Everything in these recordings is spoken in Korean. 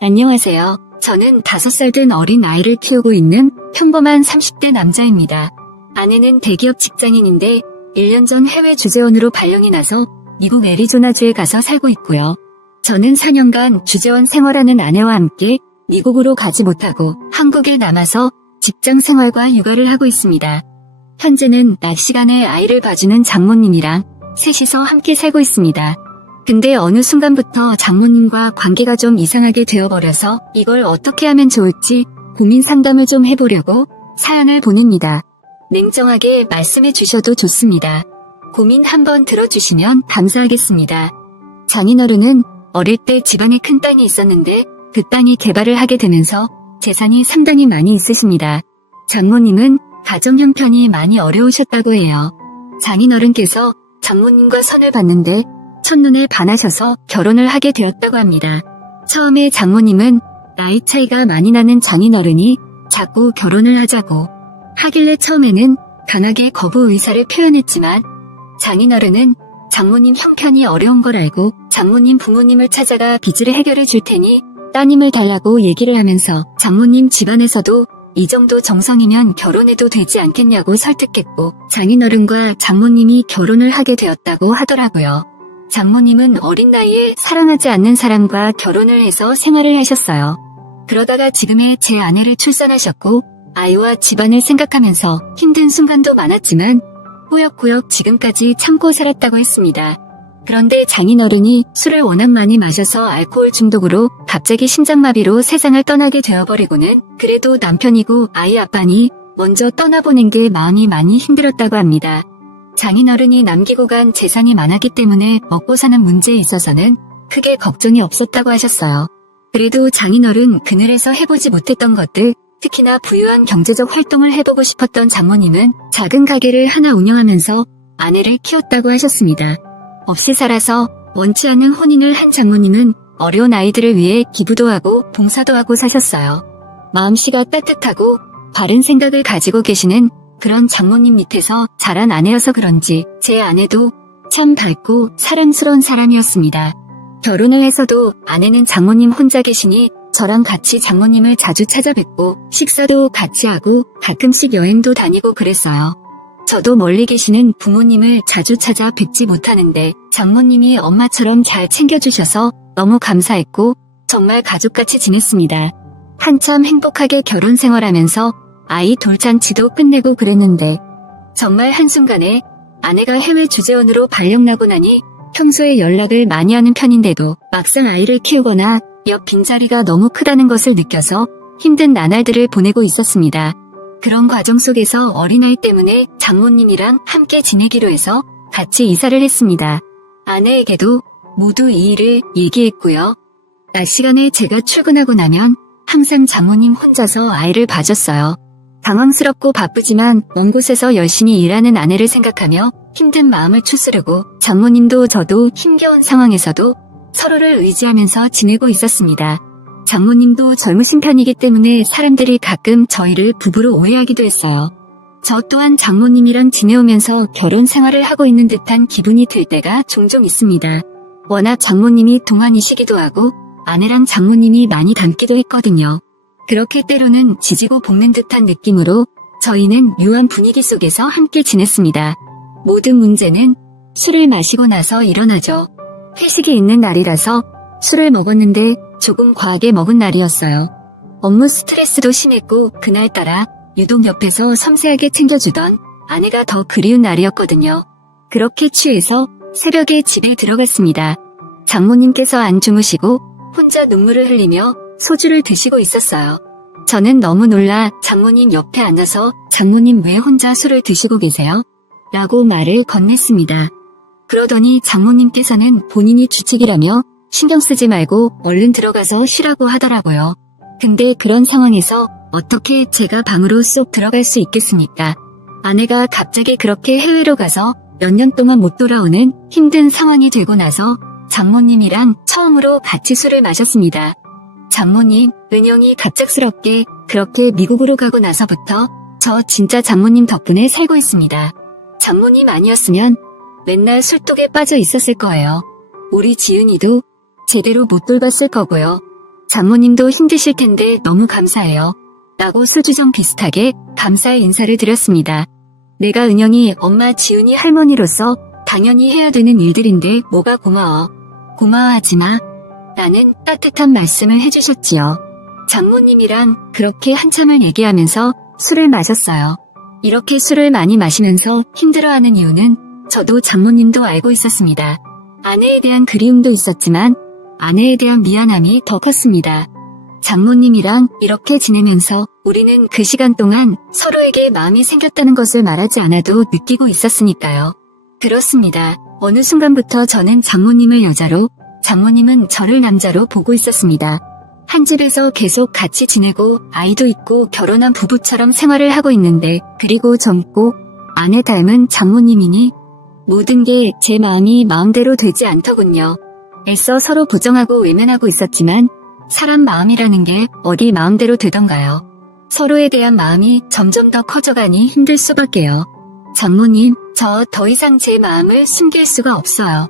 안녕하세요. 저는 5살 된 어린 아이를 키우고 있는 평범한 30대 남자입니다. 아내는 대기업 직장인인데 1년 전 해외 주재원으로 발령이 나서 미국 애리조나주에 가서 살고 있고요. 저는 4년간 주재원 생활하는 아내와 함께 미국으로 가지 못하고 한국에 남아서 직장 생활과 육아를 하고 있습니다. 현재는 낮 시간에 아이를 봐주는 장모님이랑 셋이서 함께 살고 있습니다. 근데 어느 순간부터 장모님과 관계가 좀 이상하게 되어버려서 이걸 어떻게 하면 좋을지 고민 상담을 좀 해보려고 사연을 보냅니다. 냉정하게 말씀해 주셔도 좋습니다. 고민 한번 들어주시면 감사하겠습니다. 장인어른은 어릴 때 집안에 큰 땅이 있었는데 그 땅이 개발을 하게 되면서 재산이 상당히 많이 있으십니다. 장모님은 가정 형편이 많이 어려우셨다고 해요. 장인어른께서 장모님과 선을 봤는데 첫눈에 반하셔서 결혼을 하게 되었다고 합니다. 처음에 장모님은 나이 차이가 많이 나는 장인어른이 자꾸 결혼을 하자고 하길래 처음에는 강하게 거부 의사를 표현했지만 장인어른은 장모님 형편이 어려운 걸 알고 장모님 부모님을 찾아가 빚을 해결해 줄 테니 따님을 달라고 얘기를 하면서 장모님 집안에서도 이 정도 정성이면 결혼해도 되지 않겠냐고 설득했고 장인어른과 장모님이 결혼을 하게 되었다고 하더라고요. 장모님은 어린 나이에 사랑하지 않는 사람과 결혼을 해서 생활을 하셨어요. 그러다가 지금의 제 아내를 출산하셨고 아이와 집안을 생각하면서 힘든 순간도 많았지만 꾸역꾸역 지금까지 참고 살았다고 했습니다. 그런데 장인어른이 술을 워낙 많이 마셔서 알코올 중독으로 갑자기 심장마비로 세상을 떠나게 되어버리고는 그래도 남편이고 아이 아빠니 먼저 떠나보낸 게 마음이 많이 힘들었다고 합니다. 장인어른이 남기고 간 재산이 많았기 때문에 먹고 사는 문제에 있어서는 크게 걱정이 없었다고 하셨어요. 그래도 장인어른 그늘에서 해보지 못했던 것들, 특히나 부유한 경제적 활동을 해보고 싶었던 장모님은 작은 가게를 하나 운영하면서 아내를 키웠다고 하셨습니다. 없이 살아서 원치 않는 혼인을 한 장모님은 어려운 아이들을 위해 기부도 하고 봉사도 하고 사셨어요. 마음씨가 따뜻하고 바른 생각을 가지고 계시는 그런 장모님 밑에서 자란 아내여서 그런지 제 아내도 참 밝고 사랑스러운 사람이었습니다. 결혼을 해서도 아내는 장모님 혼자 계시니 저랑 같이 장모님을 자주 찾아뵙고 식사도 같이 하고 가끔씩 여행도 다니고 그랬어요. 저도 멀리 계시는 부모님을 자주 찾아 뵙지 못하는데 장모님이 엄마처럼 잘 챙겨주셔서 너무 감사했고 정말 가족같이 지냈습니다. 한참 행복하게 결혼 생활하면서 아이 돌잔치도 끝내고 그랬는데 정말 한순간에 아내가 해외 주재원으로 발령나고 나니 평소에 연락을 많이 하는 편인데도 막상 아이를 키우거나 옆 빈자리가 너무 크다는 것을 느껴서 힘든 나날들을 보내고 있었습니다. 그런 과정 속에서 어린아이 때문에 장모님이랑 함께 지내기로 해서 같이 이사를 했습니다. 아내에게도 모두 이 일을 얘기했고요. 낮 시간에 제가 출근하고 나면 항상 장모님 혼자서 아이를 봐줬어요. 당황스럽고 바쁘지만 먼 곳에서 열심히 일하는 아내를 생각하며 힘든 마음을 추스르고 장모님도 저도 힘겨운 상황에서도 서로를 의지하면서 지내고 있었습니다. 장모님도 젊으신 편이기 때문에 사람들이 가끔 저희를 부부로 오해하기도 했어요. 저 또한 장모님이랑 지내오면서 결혼 생활을 하고 있는 듯한 기분이 들 때가 종종 있습니다. 워낙 장모님이 동안이시기도 하고 아내랑 장모님이 많이 닮기도 했거든요. 그렇게 때로는 지지고 볶는 듯한 느낌으로 저희는 묘한 분위기 속에서 함께 지냈습니다. 모든 문제는 술을 마시고 나서 일어나죠. 회식이 있는 날이라서 술을 먹었는데 조금 과하게 먹은 날이었어요. 업무 스트레스도 심했고 그날따라 유독 옆에서 섬세하게 챙겨주던 아내가 더 그리운 날이었거든요. 그렇게 취해서 새벽에 집에 들어갔습니다. 장모님께서 안 주무시고 혼자 눈물을 흘리며 소주를 드시고 있었어요. 저는 너무 놀라 장모님 옆에 앉아서 장모님 왜 혼자 술을 드시고 계세요? 라고 말을 건넸습니다. 그러더니 장모님께서는 본인이 주책이라며 신경 쓰지 말고 얼른 들어가서 쉬라고 하더라고요. 근데 그런 상황에서 어떻게 제가 방으로 쏙 들어갈 수 있겠습니까? 아내가 갑자기 그렇게 해외로 가서 몇 년 동안 못 돌아오는 힘든 상황이 되고 나서 장모님이랑 처음으로 같이 술을 마셨습니다. 장모님, 은영이 갑작스럽게 그렇게 미국으로 가고 나서부터 저 진짜 장모님 덕분에 살고 있습니다. 장모님 아니었으면 맨날 술독에 빠져 있었을 거예요. 우리 지은이도 제대로 못 돌봤을 거고요. 장모님도 힘드실 텐데 너무 감사해요. 라고 수주정 비슷하게 감사의 인사를 드렸습니다. 내가 은영이 엄마 지훈이 할머니로서 당연히 해야 되는 일들인데 뭐가 고마워. 고마워하지 마. 라는 따뜻한 말씀을 해주셨지요. 장모님이랑 그렇게 한참을 얘기하면서 술을 마셨어요. 이렇게 술을 많이 마시면서 힘들어하는 이유는 저도 장모님도 알고 있었습니다. 아내에 대한 그리움도 있었지만 아내에 대한 미안함이 더 컸습니다. 장모님이랑 이렇게 지내면서 우리는 그 시간 동안 서로에게 마음이 생겼다는 것을 말하지 않아도 느끼고 있었으니까요. 그렇습니다. 어느 순간부터 저는 장모님을 여자로, 장모님은 저를 남자로 보고 있었습니다. 한 집에서 계속 같이 지내고 아이도 있고 결혼한 부부처럼 생활을 하고 있는데, 그리고 젊고 아내 닮은 장모님이니 모든 게 제 마음이 마음대로 되지 않더군요. 애써 서로 부정하고 외면하고 있었지만 사람 마음이라는 게 어디 마음대로 되던가요. 서로에 대한 마음이 점점 더 커져가니 힘들 수밖에요. 장모님, 저 더 이상 제 마음을 숨길 수가 없어요.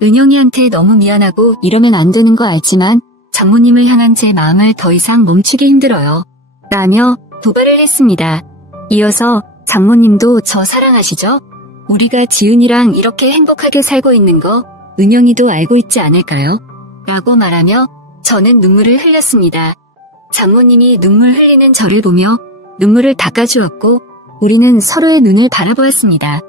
은영이한테 너무 미안하고 이러면 안 되는 거 알지만 장모님을 향한 제 마음을 더 이상 멈추기 힘들어요. 라며 도발을 했습니다. 이어서 장모님도 저 사랑하시죠? 우리가 지은이랑 이렇게 행복하게 살고 있는 거 은영이도 알고 있지 않을까요? 라고 말하며 저는 눈물을 흘렸습니다. 장모님이 눈물 흘리는 저를 보며 눈물을 닦아주었고 우리는 서로의 눈을 바라보았습니다.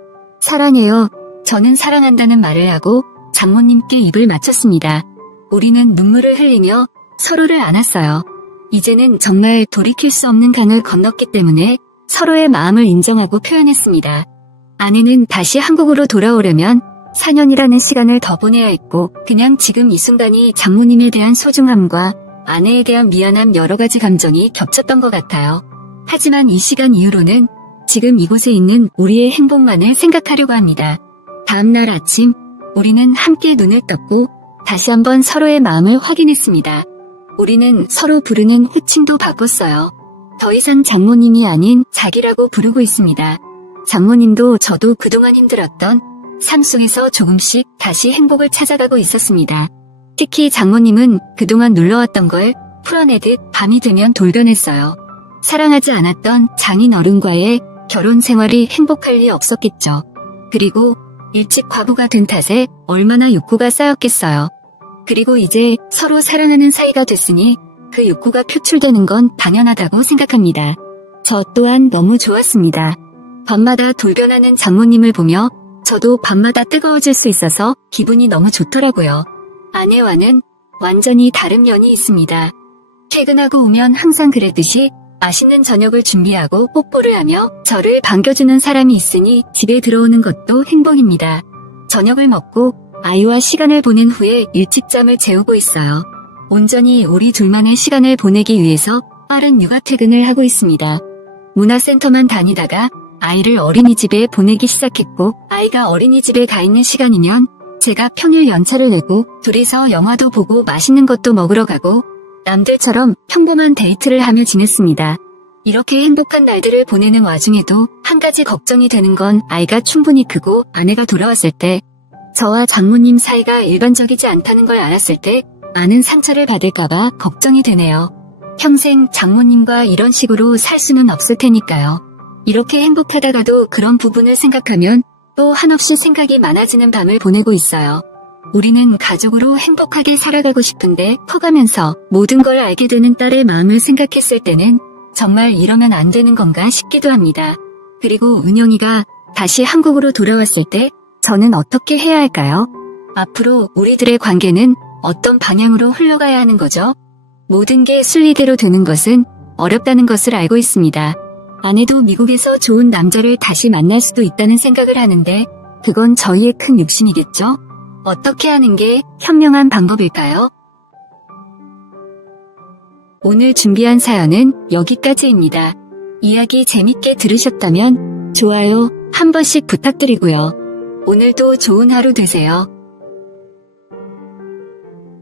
사랑해요. 저는 사랑한다는 말을 하고 장모님께 입을 맞췄습니다. 우리는 눈물을 흘리며 서로를 안았어요. 이제는 정말 돌이킬 수 없는 강을 건넜기 때문에 서로의 마음을 인정하고 표현했습니다. 아내는 다시 한국으로 돌아오려면 4년이라는 시간을 더 보내야 했고 그냥 지금 이 순간이 장모님에 대한 소중함과 아내에 대한 미안함 여러 가지 감정이 겹쳤던 것 같아요. 하지만 이 시간 이후로는 지금 이곳에 있는 우리의 행복만을 생각하려고 합니다. 다음날 아침 우리는 함께 눈을 떴고 다시 한번 서로의 마음을 확인했습니다. 우리는 서로 부르는 호칭도 바꿨어요. 더 이상 장모님이 아닌 자기라고 부르고 있습니다. 장모님도 저도 그동안 힘들었던 삶 속에서 조금씩 다시 행복을 찾아가고 있었습니다. 특히 장모님은 그동안 눌러왔던 걸 풀어내듯 밤이 되면 돌변했어요. 사랑하지 않았던 장인 어른과의 결혼 생활이 행복할 리 없었겠죠. 그리고 일찍 과부가 된 탓에 얼마나 욕구가 쌓였겠어요. 그리고 이제 서로 사랑하는 사이가 됐으니 그 욕구가 표출되는 건 당연하다고 생각합니다. 저 또한 너무 좋았습니다. 밤마다 돌변하는 장모님을 보며 저도 밤마다 뜨거워질 수 있어서 기분이 너무 좋더라고요. 아내와는 완전히 다른 면이 있습니다. 퇴근하고 오면 항상 그랬듯이 맛있는 저녁을 준비하고 뽀뽀를 하며 저를 반겨주는 사람이 있으니 집에 들어오는 것도 행복입니다. 저녁을 먹고 아이와 시간을 보낸 후에 일찍 잠을 재우고 있어요. 온전히 우리 둘만의 시간을 보내기 위해서 빠른 육아 퇴근을 하고 있습니다. 문화센터만 다니다가 아이를 어린이집에 보내기 시작했고 아이가 어린이집에 가 있는 시간이면 제가 평일 연차를 내고 둘이서 영화도 보고 맛있는 것도 먹으러 가고 남들처럼 평범한 데이트를 하며 지냈습니다. 이렇게 행복한 날들을 보내는 와중에도 한 가지 걱정이 되는 건 아이가 충분히 크고 아내가 돌아왔을 때 저와 장모님 사이가 일반적이지 않다는 걸 알았을 때 많은 상처를 받을까봐 걱정이 되네요. 평생 장모님과 이런 식으로 살 수는 없을 테니까요. 이렇게 행복하다가도 그런 부분을 생각하면 또 한없이 생각이 많아지는 밤을 보내고 있어요. 우리는 가족으로 행복하게 살아가고 싶은데 커가면서 모든 걸 알게 되는 딸의 마음을 생각했을 때는 정말 이러면 안 되는 건가 싶기도 합니다. 그리고 은영이가 다시 한국으로 돌아왔을 때 저는 어떻게 해야 할까요? 앞으로 우리들의 관계는 어떤 방향으로 흘러가야 하는 거죠? 모든 게 순리대로 되는 것은 어렵다는 것을 알고 있습니다. 아내도 미국에서 좋은 남자를 다시 만날 수도 있다는 생각을 하는데 그건 저희의 큰 욕심이겠죠? 어떻게 하는 게 현명한 방법일까요? 오늘 준비한 사연은 여기까지입니다. 이야기 재밌게 들으셨다면 좋아요 한 번씩 부탁드리고요. 오늘도 좋은 하루 되세요.